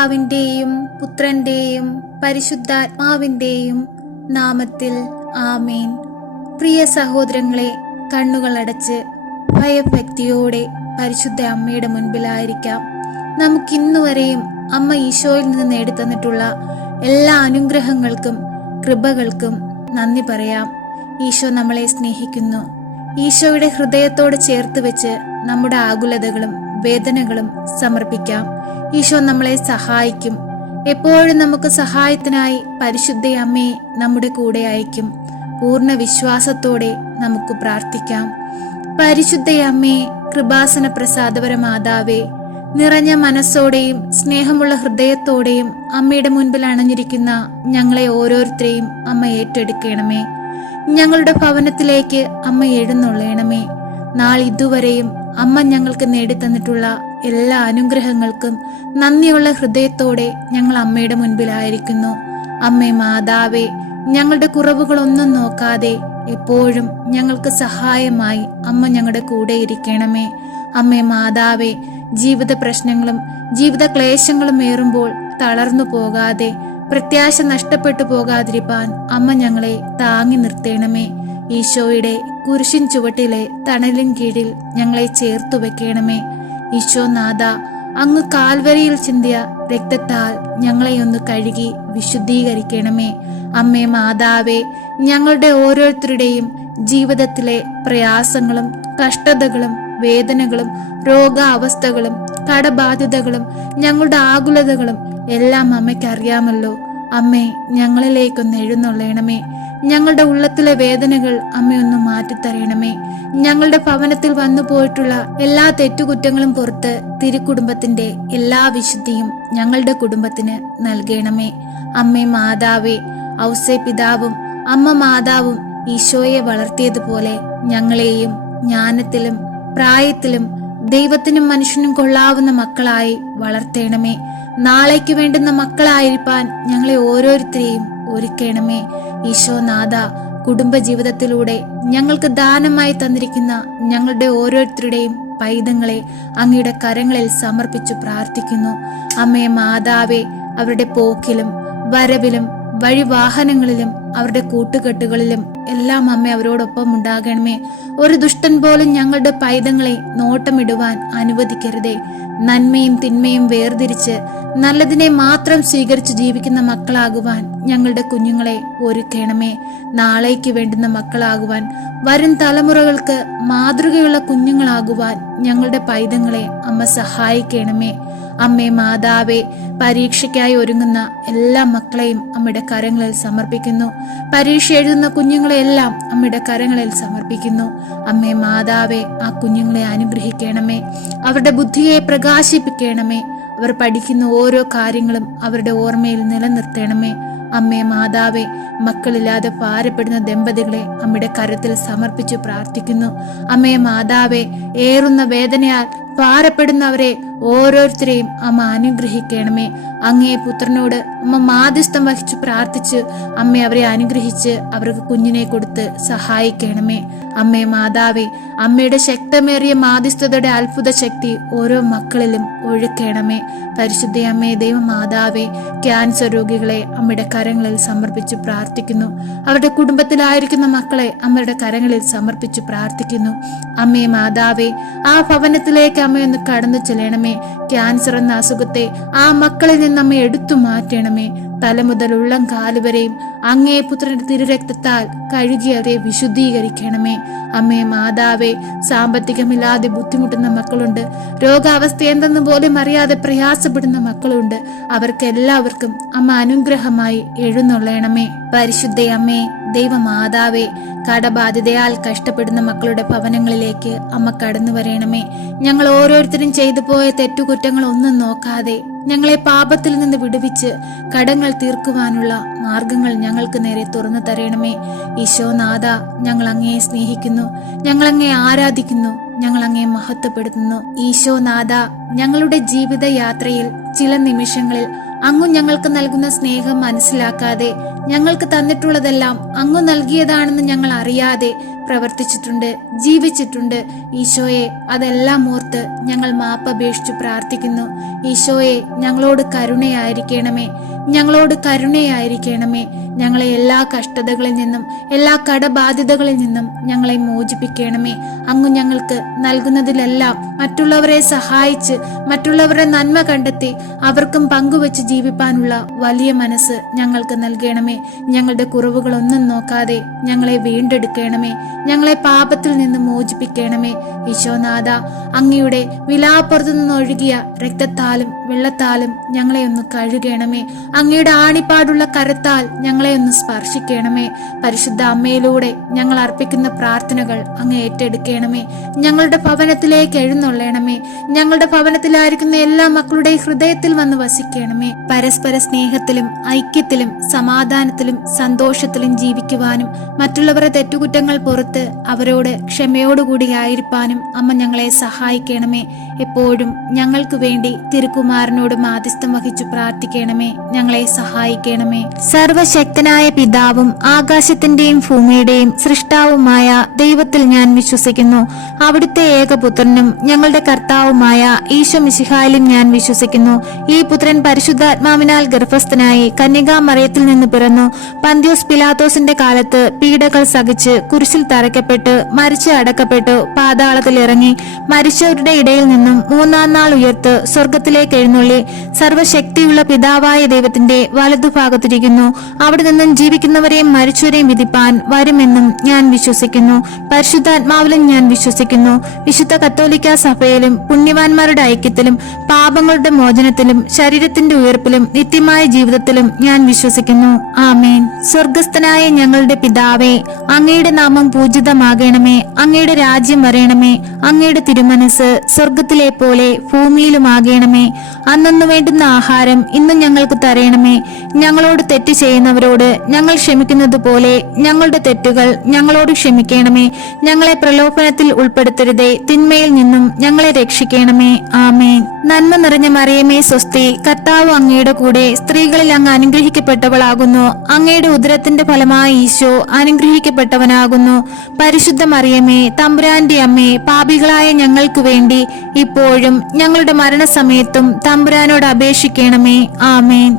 പിതാവിന്റെയും പുത്രന്റെയും പരിശുദ്ധാത്മാവിന്റെയും നാമത്തിൽ ആമേൻ. പ്രിയ സഹോദരങ്ങളെ, കണ്ണുകളടച്ച് ഭയഭക്തിയോടെ പരിശുദ്ധ അമ്മയുടെ മുൻപിലായിരിക്കാം. നമുക്കിന്നുവരെയും അമ്മ ഈശോയിൽ നിന്ന് നേടിത്തന്നിട്ടുള്ള എല്ലാ അനുഗ്രഹങ്ങൾക്കും കൃപകൾക്കും നന്ദി പറയാം. ഈശോ നമ്മളെ സ്നേഹിക്കുന്നു. ഈശോയുടെ ഹൃദയത്തോട് ചേർത്ത് വെച്ച് നമ്മുടെ ആകുലതകളും വേദനകളും സമർപ്പിക്കാം. ഈശോ നമ്മളെ സഹായിക്കും. എപ്പോഴും നമുക്ക് സഹായത്തിനായി പരിശുദ്ധ അമ്മയെ നമ്മുടെ കൂടെ അയക്കും. പൂർണ്ണ വിശ്വാസത്തോടെ നമുക്ക് പ്രാർത്ഥിക്കാം. പരിശുദ്ധ അമ്മയെ, കൃപാസന പ്രസാദപര മാതാവേ, നിറഞ്ഞ മനസ്സോടെയും സ്നേഹമുള്ള ഹൃദയത്തോടെയും അമ്മയുടെ മുൻപിൽ അണഞ്ഞിരിക്കുന്ന ഞങ്ങളെ ഓരോരുത്തരെയും അമ്മ ഏറ്റെടുക്കണമേ. ഞങ്ങളുടെ ഭവനത്തിലേക്ക് അമ്മ എഴുന്നള്ളണമേ. നാളിതുവരെയും അമ്മ ഞങ്ങൾക്ക് നേടിത്തന്നിട്ടുള്ള എല്ലാ അനുഗ്രഹങ്ങൾക്കും നന്ദിയുള്ള ഹൃദയത്തോടെ ഞങ്ങൾ അമ്മയുടെ മുൻപിലായിരിക്കുന്നു. അമ്മേ മാതാവേ, ഞങ്ങളുടെ കുറവുകളൊന്നും നോക്കാതെ എപ്പോഴും ഞങ്ങൾക്ക് സഹായമായി അമ്മ ഞങ്ങളുടെ കൂടെ ഇരിക്കണമേ. അമ്മേ മാതാവേ, ജീവിത പ്രശ്നങ്ങളും ജീവിത ക്ലേശങ്ങളും ഏറുമ്പോൾ തളർന്നു പോകാതെ, പ്രത്യാശ നഷ്ടപ്പെട്ടു പോകാതിരിപ്പാൻ അമ്മ ഞങ്ങളെ താങ്ങി നിർത്തണമേ. ഈശോയുടെ കുരിശിൻ ചുവട്ടിലെ തണലിൻ കീഴിൽ ഞങ്ങളെ ചേർത്തു വെക്കണമേ. ഈശോനാഥ, അങ്ങ് കാൽവരിയിൽ ചിന്തിയ രക്തത്താൽ ഞങ്ങളെ ഒന്ന് കഴുകി വിശുദ്ധീകരിക്കണമേ. അമ്മേ മാതാവേ, ഞങ്ങളുടെ ഓരോരുത്തരുടെയും ജീവിതത്തിലെ പ്രയാസങ്ങളും കഷ്ടതകളും വേദനകളും രോഗാവസ്ഥകളും കടബാധ്യതകളും ഞങ്ങളുടെ ആകുലതകളും എല്ലാം അമ്മയ്ക്ക് അറിയാമല്ലോ. അമ്മേ, ഞങ്ങളിലേക്കൊന്ന് എഴുന്നള്ളണമേ. ഞങ്ങളുടെ ഉള്ളത്തിലെ വേദനകൾ അമ്മയൊന്ന് മാറ്റിത്തരണമേ. ഞങ്ങളുടെ ഭവനത്തിൽ വന്നു പോയിട്ടുള്ള എല്ലാ തെറ്റുകുറ്റങ്ങളും പുറത്ത് തിരുക്കുടുംബത്തിന്റെ എല്ലാ വിശുദ്ധിയും ഞങ്ങളുടെ കുടുംബത്തിന് നൽകണമേ. അമ്മേ മാതാവേ, ഔസേ പിതാവും അമ്മ മാതാവും ഈശോയെ വളർത്തിയതുപോലെ ഞങ്ങളെയും ജ്ഞാനത്തിലും പ്രായത്തിലും ദൈവത്തിനും മനുഷ്യനും കൊള്ളാവുന്ന മക്കളായി വളർത്തണമേ. നാളേക്ക് വേണ്ടുന്ന മക്കളായിരിക്കാൻ ഞങ്ങളെ ഓരോരുത്തരെയും ഒരുക്കണമേ. ഈശോനാഥ, കുടുംബജീവിതത്തിലൂടെ ഞങ്ങൾക്ക് ദാനമായി തന്നിരിക്കുന്ന ഞങ്ങളുടെ ഓരോരുത്തരുടെയും പൈതങ്ങളെ അങ്ങയുടെ കരങ്ങളിൽ സമർപ്പിച്ചു പ്രാർത്ഥിക്കുന്നു. അമ്മേ മാതാവേ, അവരുടെ പോക്കിലും വരവിലും വഴിവാഹനങ്ങളിലും അവരുടെ കൂട്ടുകെട്ടുകളിലും എല്ലാം അമ്മ അവരോടൊപ്പം ഉണ്ടാകണമേ. ഒരു ദുഷ്ടൻ പോലും ഞങ്ങളുടെ പൈതങ്ങളെ നോട്ടമിടുവാൻ അനുവദിക്കരുതേ. നന്മയും തിന്മയും വേർതിരിച്ച് നല്ലതിനെ മാത്രം സ്വീകരിച്ച് ജീവിക്കുന്ന മക്കളാകുവാൻ ഞങ്ങളുടെ കുഞ്ഞുങ്ങളെ ഒരുക്കണമേ. നാളേക്ക് വേണ്ടുന്ന മക്കളാകുവാൻ, വരും തലമുറകൾക്ക് മാതൃകയുള്ള കുഞ്ഞുങ്ങളാകുവാൻ ഞങ്ങളുടെ പൈതങ്ങളെ അമ്മ സഹായിക്കണമേ. അമ്മേ മാതാവേ, പരീക്ഷയ്ക്കായി ഒരുങ്ങുന്ന എല്ലാ മക്കളെയും അമ്മയുടെ കരങ്ങളിൽ സമർപ്പിക്കുന്നു. പരീക്ഷ എഴുതുന്ന കുഞ്ഞുങ്ങളെല്ലാം അമ്മയുടെ കരങ്ങളിൽ സമർപ്പിക്കുന്നു. അമ്മേ മാതാവേ, ആ കുഞ്ഞുങ്ങളെ അനുഗ്രഹിക്കണമേ. അവരുടെ ബുദ്ധിയെ പ്രകാശിപ്പിക്കണമേ. അവർ പഠിക്കുന്ന ഓരോ കാര്യങ്ങളും അവരുടെ ഓർമ്മയിൽ നിലനിർത്തണമേ. അമ്മേ മാതാവേ, മക്കളില്ലാതെ ഭാരപ്പെടുന്ന ദമ്പതികളെ അമ്മയുടെ കരത്തിൽ സമർപ്പിച്ചു പ്രാർത്ഥിക്കുന്നു. അമ്മേ മാതാവേ, ഏറുന്ന വേദനയാൽ ഭാരപ്പെടുന്നവരെ ഓരോരുത്തരെയും അമ്മ അനുഗ്രഹിക്കണമേ. അങ്ങേ പുത്രനോട് അമ്മ മാധ്യസ്ഥം വഹിച്ചു പ്രാർത്ഥിച്ച് അമ്മ അവരെ അനുഗ്രഹിച്ച് അവർക്ക് കുഞ്ഞിനെ കൊടുത്ത് സഹായിക്കണമേ. അമ്മേ മാതാവേ, അമ്മയുടെ ശക്തമേറിയ മാധ്യസ്ഥതയുടെ അത്ഭുത ശക്തി ഓരോ മക്കളിലും ഒഴുക്കണമേ. പരിശുദ്ധ അമ്മേ, ദൈവമാതാവേ, ക്യാൻസർ രോഗികളെ അമ്മയുടെ കരങ്ങളിൽ സമർപ്പിച്ചു പ്രാർത്ഥിക്കുന്നു. അവരുടെ കുടുംബത്തിലായിരിക്കുന്ന മക്കളെ അമ്മയുടെ കരങ്ങളിൽ സമർപ്പിച്ചു പ്രാർത്ഥിക്കുന്നു. അമ്മേ മാതാവേ, ആ ഭവനത്തിലേക്ക് അമ്മയൊന്ന് കടന്നു ചെല്ലണമേ. ക്യാൻസർ എന്ന അസുഖത്തെ ആ മക്കളിൽ നിന്ന് അമ്മ എടുത്തു മാറ്റണമേ. തല മുതൽ ഉള്ളം കാലുവരെയും അങ്ങേ പുത്രന്റെ തിരുരക്തത്താൽ കഴുകി അവരെ വിശുദ്ധീകരിക്കണമേ. അമ്മേ മാതാവേ, സാമ്പത്തികമില്ലാതെ ബുദ്ധിമുട്ടുന്ന മക്കളുണ്ട്. രോഗാവസ്ഥ എന്തെന്ന് പോലും അറിയാതെ പ്രയാസപ്പെടുന്ന മക്കളുണ്ട്. അവർക്കെല്ലാവർക്കും അമ്മ അനുഗ്രഹമായി എഴുന്നള്ളണമേ. പരിശുദ്ധ അമ്മേ, ദൈവമാതാവേ, കടബാധിതയാൽ കഷ്ടപ്പെടുന്ന മക്കളുടെ ഭവനങ്ങളിലേക്ക് അമ്മ കടന്നു വരണമേ. ഞങ്ങൾ ഓരോരുത്തരും ചെയ്തു പോയ തെറ്റുകുറ്റങ്ങൾ ഒന്നും നോക്കാതെ ഞങ്ങളെ പാപത്തിൽ നിന്ന് വിടുവിച്ച് കടങ്ങൾ തീർക്കുവാനുള്ള മാർഗങ്ങൾ ഞങ്ങൾക്ക് നേരെ തുറന്നു തരണമേ. ഈശോനാഥ, ഞങ്ങൾ അങ്ങയെ സ്നേഹിക്കുന്നു, ഞങ്ങൾ അങ്ങയെ ആരാധിക്കുന്നു, ഞങ്ങൾ അങ്ങയെ മഹത്വപ്പെടുത്തുന്നു. ഈശോനാഥ, ഞങ്ങളുടെ ജീവിത യാത്രയിൽ ചില നിമിഷങ്ങളിൽ അങ്ങു ഞങ്ങൾക്ക് നൽകുന്ന സ്നേഹം മനസ്സിലാക്കാതെ ഞങ്ങൾക്ക് തന്നിട്ടുള്ളതെല്ലാം അങ്ങു നൽകിയതാണെന്ന് ഞങ്ങൾ അറിയാതെ പ്രവർത്തിച്ചിട്ടുണ്ട്, ജീവിച്ചിട്ടുണ്ട്. ഈശോയെ, അതെല്ലാം ഓർത്ത് ഞങ്ങൾ മാപ്പപേക്ഷിച്ചു പ്രാർത്ഥിക്കുന്നു. ഈശോയെ, ഞങ്ങളോട് കരുണയായിരിക്കണമേ, ഞങ്ങളോട് കരുണയായിരിക്കണമേ. ഞങ്ങളെ എല്ലാ കഷ്ടതകളിൽ നിന്നും, എല്ലാ കടബാധ്യതകളിൽ നിന്നും ഞങ്ങളെ മോചിപ്പിക്കണമേ. അങ്ങ് ഞങ്ങൾക്ക് നൽകുന്നതിലെല്ലാം മറ്റുള്ളവരെ സഹായിച്ച്, മറ്റുള്ളവരുടെ നന്മ കണ്ടെത്തി അവർക്കും പങ്കുവെച്ച് ജീവിപ്പാനുള്ള വലിയ മനസ്സ് ഞങ്ങൾക്ക് നൽകണമേ. ഞങ്ങളുടെ കുറവുകളൊന്നും നോക്കാതെ ഞങ്ങളെ വീണ്ടെടുക്കണമേ. ഞങ്ങളെ പാപത്തിൽ നിന്ന് മോചിപ്പിക്കണമേ. ഈശോനാഥ, അങ്ങയുടെ വിലാപ്പുറത്തു നിന്നൊഴുകിയ രക്തത്താലും വെള്ളത്താലും ഞങ്ങളെ ഒന്ന് കഴുകണമേ. അങ്ങയുടെ ആണിപ്പാടുള്ള കരത്താൽ ഞങ്ങളെ ഒന്ന് സ്പർശിക്കണമേ. പരിശുദ്ധ അമ്മയിലൂടെ ഞങ്ങൾ അർപ്പിക്കുന്ന പ്രാർത്ഥനകൾ അങ്ങ് ഏറ്റെടുക്കണമേ. ഞങ്ങളുടെ ഭവനത്തിലേക്ക് എഴുന്നള്ളണമേ. ഞങ്ങളുടെ ഭവനത്തിലായിരിക്കുന്ന എല്ലാ മക്കളുടെ ഹൃദയത്തിൽ വന്ന് വസിക്കണമേ. പരസ്പര സ്നേഹത്തിലും ഐക്യത്തിലും സമാധാനത്തിലും സന്തോഷത്തിലും ജീവിക്കുവാനും മറ്റുള്ളവരുടെ തെറ്റുകുറ്റങ്ങൾ പുറത്ത് അവരോട് ക്ഷമയോടുകൂടി ആയിരിക്കാനും അമ്മ ഞങ്ങളെ സഹായിക്കണമേ. എപ്പോഴും ഞങ്ങൾക്ക് വേണ്ടി തിരുക്കുമാരനോട് മാധ്യസ്ഥം വഹിച്ചു പ്രാർത്ഥിക്കണമേ. ഞങ്ങളെ സഹായിക്കണമേ. സർവശക്തനായ പിതാവും ആകാശത്തിന്റെയും ഭൂമിയുടെയും സൃഷ്ടാവുമായ ദൈവത്തിൽ ഞാൻ വിശ്വസിക്കുന്നു. അവിടുത്തെ ഏകപുത്രനും ഞങ്ങളുടെ കർത്താവുമായ ഈശോ മിശിഹായിലും ഞാൻ വിശ്വസിക്കുന്നു. ഈ പുത്രൻ പരിശുദ്ധാത്മാവിനാൽ ഗർഭസ്ഥനായി കന്യകാമറിയത്തിൽ നിന്ന് പിറന്നു. പന്ത്യോസ് പിലാത്തോസിന്റെ കാലത്ത് പീഡകൾ സഹിച്ച് കുരിശിൽ തറയ്ക്കപ്പെട്ട് മരിച്ച് അടക്കപ്പെട്ടു, പാതാളത്തിൽ ഇറങ്ങി, മരിച്ചവരുടെ ഇടയിൽ നിന്നും മൂന്നാം നാൾ ഉയർത്ത് സ്വർഗത്തിലേക്ക് എഴുന്നള്ളി, സർവശക്തിയുള്ള പിതാവായ ദൈവത്തിന്റെ വലതുഭാഗത്തിരിക്കുന്നു. അവിടെ നിന്നും ജീവിക്കുന്നവരെയും മരിച്ചവരെയും വിധിപ്പാൻ വരുമെന്നും ഞാൻ വിശ്വസിക്കുന്നു. പരിശുദ്ധാത്മാവിലും ഞാൻ വിശ്വസിക്കുന്നു. വിശുദ്ധ കത്തോലിക്കാ സഭയിലും പുണ്യവാന്മാരുടെ ഐക്യത്തിലും പാപങ്ങളുടെ മോചനത്തിലും ശരീരത്തിന്റെ ഉയർപ്പിലും നിത്യമായ ജീവിതത്തിലും ഞാൻ വിശ്വസിക്കുന്നു. ആമേൻ. സ്വർഗസ്ഥനായ ഞങ്ങളുടെ പിതാവേ, അങ്ങയുടെ നാമം പൂജിതമാകണമേ. അങ്ങയുടെ രാജ്യം വരയണമേ. അങ്ങയുടെ തിരുമനസ് സ്വർഗത്തിലെ പോലെ ഭൂമിയിലുമാകണമേ. അന്നു വേണ്ടുന്ന ആഹാരം ഇന്ന് ഞങ്ങൾക്ക് തരയണമേ. ഞങ്ങളോട് തെറ്റ് ചെയ്യുന്നവരോട് ഞങ്ങൾ ക്ഷമിക്കുന്നത് പോലെ ഞങ്ങളുടെ തെറ്റുകൾ ഞങ്ങളോട് ക്ഷമിക്കണമേ. ഞങ്ങളെ പ്രലോഭനത്തിൽ ഉൾപ്പെടുത്തരുതേ, തിന്മയിൽ നിന്നും ഞങ്ങളെ രക്ഷിക്കണമേ. ആമേൻ. നന്മ നിറഞ്ഞ മറിയമേ സ്വസ്തി, കർത്താവ് അങ്ങയുടെ കൂടെ, സ്ത്രീകളിൽ അങ്ങ് അനുഗ്രഹിക്കപ്പെട്ടവളാകുന്നു. അങ്ങയുടെ ഉദരത്തിന്റെ ഫലമായി ഈശോ അനുഗ്രഹിക്കപ്പെട്ടവനാകുന്നു. പരിശുദ്ധ മറിയമേ, തമ്പുരാന്റെ അമ്മേ, പാപികളായ ഞങ്ങൾക്ക് വേണ്ടി ഇപ്പോഴും ഞങ്ങളുടെ മരണസമയത്തും തമ്പുരാനോട് അപേക്ഷിക്കണമേ. ആമേൻ.